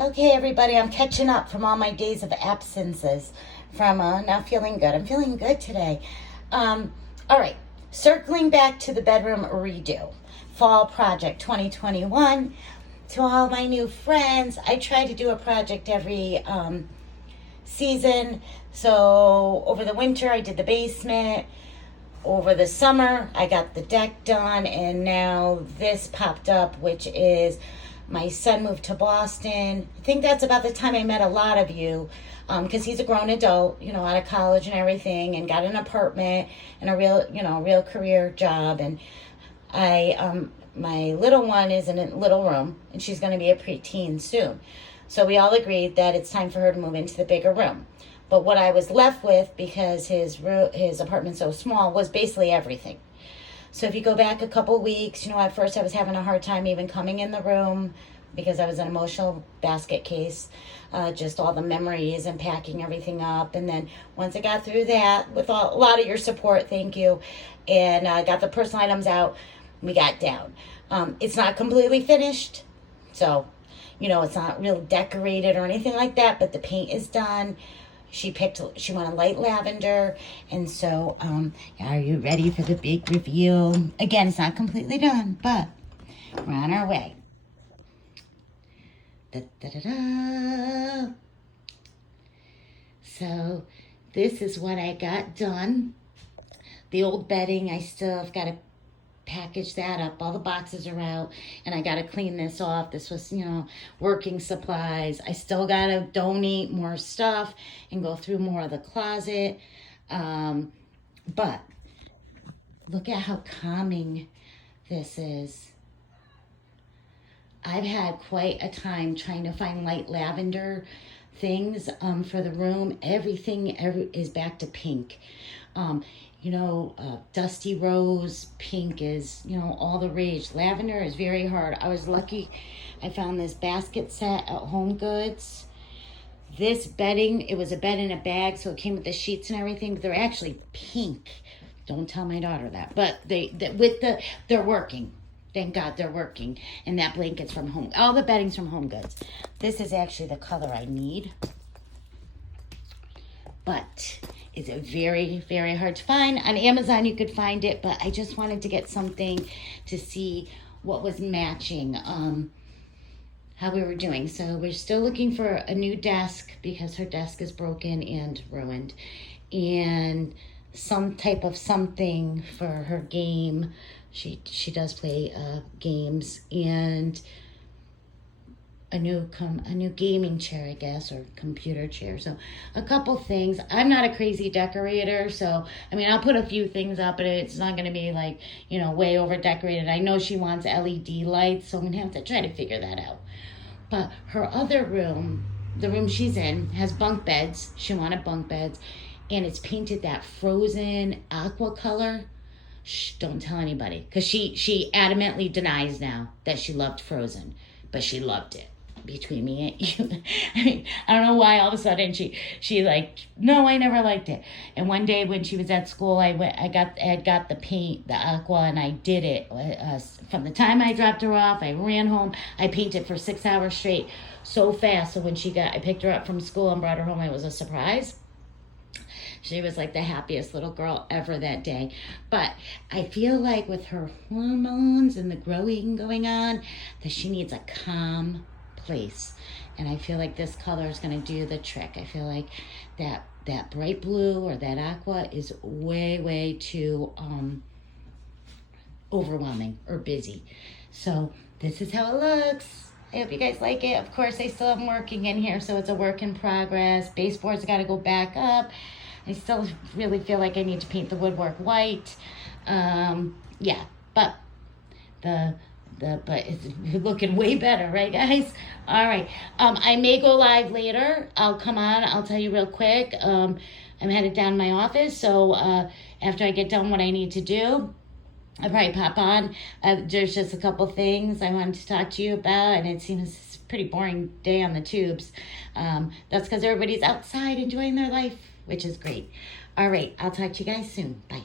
Okay, everybody, I'm catching up from all my days of absences from not feeling good. I'm feeling good today. All right, circling back to the bedroom redo. Fall project 2021. To all my new friends, I try to do a project every season. So over the winter, I did the basement. Over the summer, I got the deck done, and now this popped up, which is my son moved to Boston. I think that's about the time I met a lot of you, because he's a grown adult, out of college and everything, and got an apartment and a real career job. And my little one is in a little room, and she's going to be a preteen soon. So we all agreed that it's time for her to move into the bigger room. But what I was left with, because his apartment's so small, was basically everything. So if you go back a couple weeks, at first I was having a hard time even coming in the room because I was an emotional basket case, just all the memories and packing everything up. And then once I got through that, with a lot of your support, thank you, and got the personal items out, we got down. It's not completely finished, so, it's not real decorated or anything like that, but the paint is done. She wanted light lavender. And so, are you ready for the big reveal? Again, it's not completely done, but we're on our way. Da, da, da, da. So, this is what I got done. The old bedding, I still have got to package that up. All the boxes are out, and I got to clean this off. This was, working supplies. I still got to donate more stuff and go through more of the closet. But look at how calming this is. I've had quite a time trying to find light lavender things for the room. Everything is back to pink. Dusty rose, pink is, all the rage. Lavender is very hard. I was lucky I found this basket set at Home Goods. This bedding, it was a bed in a bag, so it came with the sheets and everything, but they're actually pink. Don't tell my daughter that. But they're working. Thank God they're working. And that blanket's from Home, all the bedding's from Home Goods. This is actually the color I need. But it's very, very hard to find. On Amazon, you could find it, but I just wanted to get something to see what was matching, how we were doing. So we're still looking for a new desk because her desk is broken and ruined. And some type of something for her game. She does play games, and a new gaming chair, I guess, or computer chair. So a couple things. I'm not a crazy decorator, so I'll put a few things up, but it's not going to be like, way over decorated. I know she wants LED lights, so I'm going to have to try to figure that out. But her other room, the room she's in, has bunk beds. She wanted bunk beds, and it's painted that frozen aqua color. Shh, don't tell anybody, because she adamantly denies now that she loved Frozen, but she loved it. Between me and you, I don't know why all of a sudden she like, no, I never liked it. And one day when she was at school, I had got the paint, the aqua, and I did it. From the time I dropped her off, I ran home, I painted for 6 hours straight, so fast. So when I picked her up from school and brought her home, it was a surprise. She was like the happiest little girl ever that day. But I feel like with her hormones and the growing going on, that she needs a calm place, and I feel like this color is going to do the trick. I feel like that bright blue or that aqua is way too overwhelming or busy. So this is how it looks. I hope you guys like it. Of course, I still am working in here, so it's a work in progress. Baseboards got to go back up. I still really feel like I need to paint the woodwork white. But but it's looking way better, right, guys? All right. I may go live later. I'll come on. I'll tell you real quick. I'm headed down to my office, so after I get done what I need to do, I'll probably pop on. There's just a couple things I wanted to talk to you about, and it seems a pretty boring day on the tubes. That's because everybody's outside enjoying their life, which is great. All right. I'll talk to you guys soon. Bye.